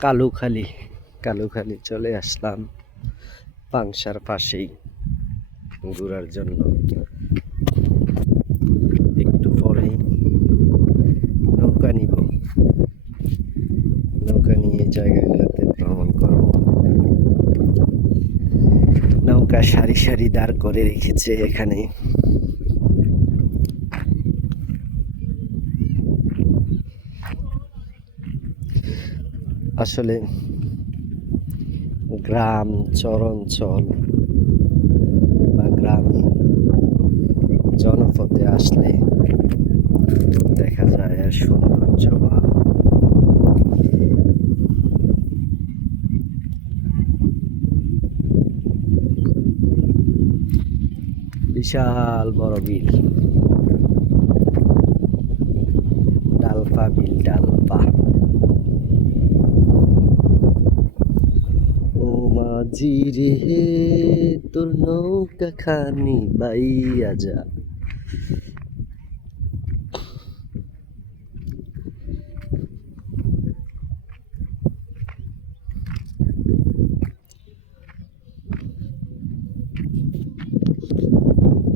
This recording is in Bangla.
কালুখালি কালুখালি চলে আসলাম পাংশার পাশেই ঘোরার জন্য। একটু পরেই নৌকা নিব। নৌকা নিয়ে জায়গাগুলোতে ভ্রমণ করব। নৌকা সারি সারি দাঁড় করে রেখেছে এখানে। আসলে গ্রাম চরাঞ্চল বা গ্রামীণ জনপদে আসলে দেখা যায় আর সৌন্দর্য বা বিশাল বড় বিল। ডালপা বিল, ডালপা। মাঝি রে তোর নৌকা খানি বাইয়া যা।